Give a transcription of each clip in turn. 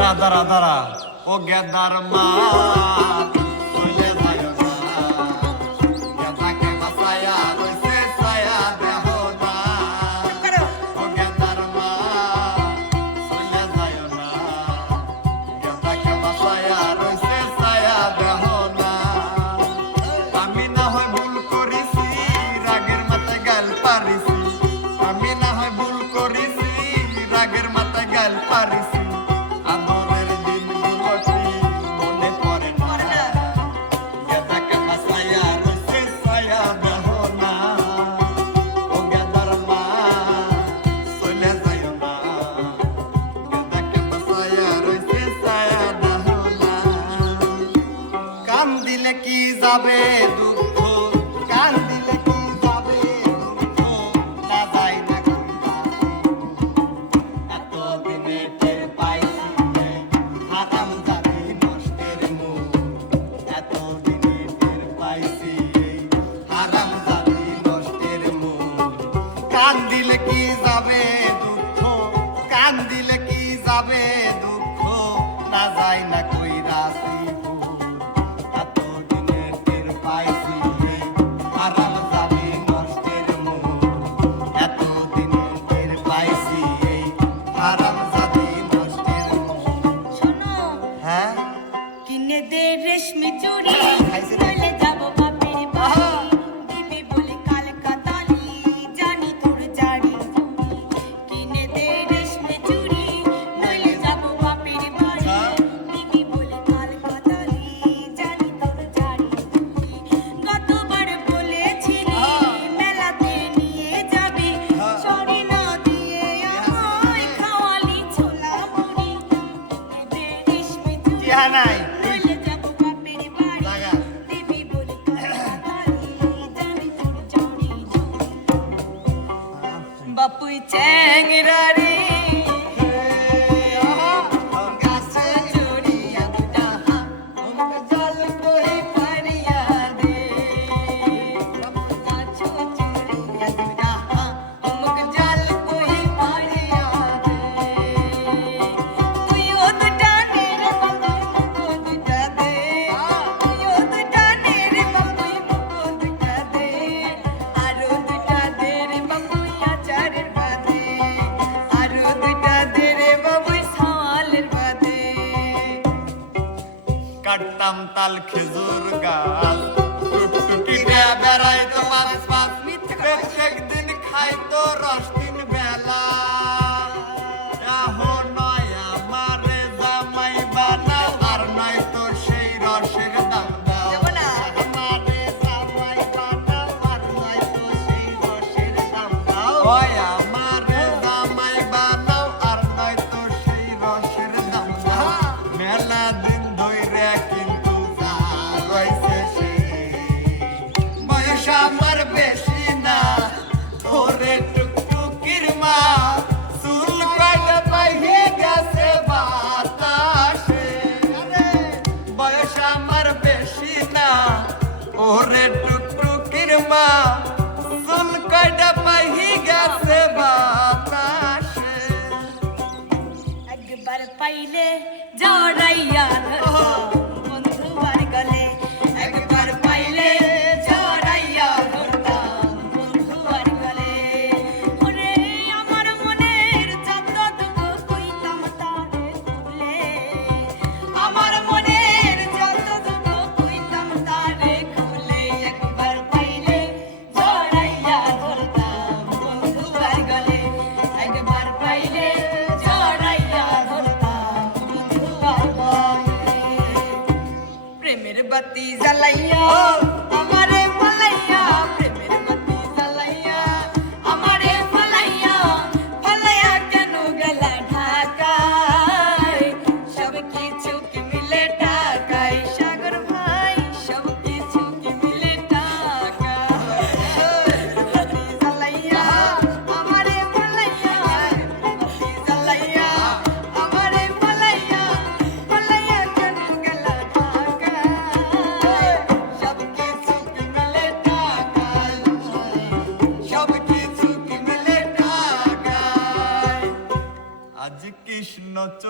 দাঁড়া দাঁড়া দাঁড়া। ও গেদার মা। যাবে দুঃখ দিলে কি যাবে দুঃখ না না এত দিনে টের পাইছি হারাম যাবে নষ্টের মুখ। এত দিনে টের পাইছি হারাম যাবে নষ্টের মুখ। কান দিলে কি যাবে tengrari কাটতাম তাল খেজুর গাছ। টুকটুকিটা বেড়াইতো মাছ পাঁচ প্রত্যেক দিন খাইতো রস। জন্য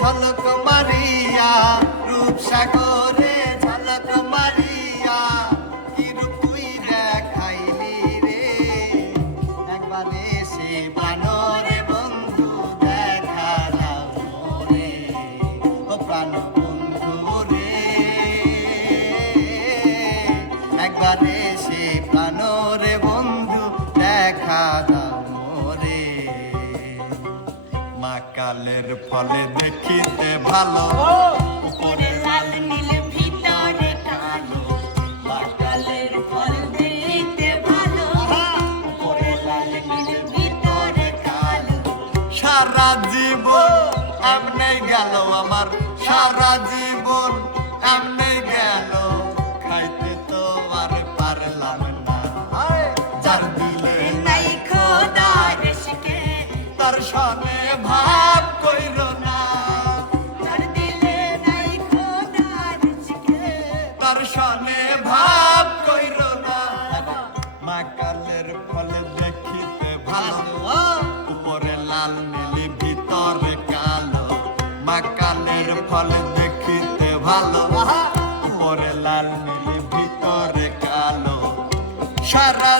ঝলক মারিয়া রূপসাগরে কালের ফলে দেখিতে ভালো। উপরে লাল, নীলি, ভিতরে কালো। মাকানের ফল দেখিতে ভালো। উপরে লাল, নীলি, ভিতরে কালো। সারা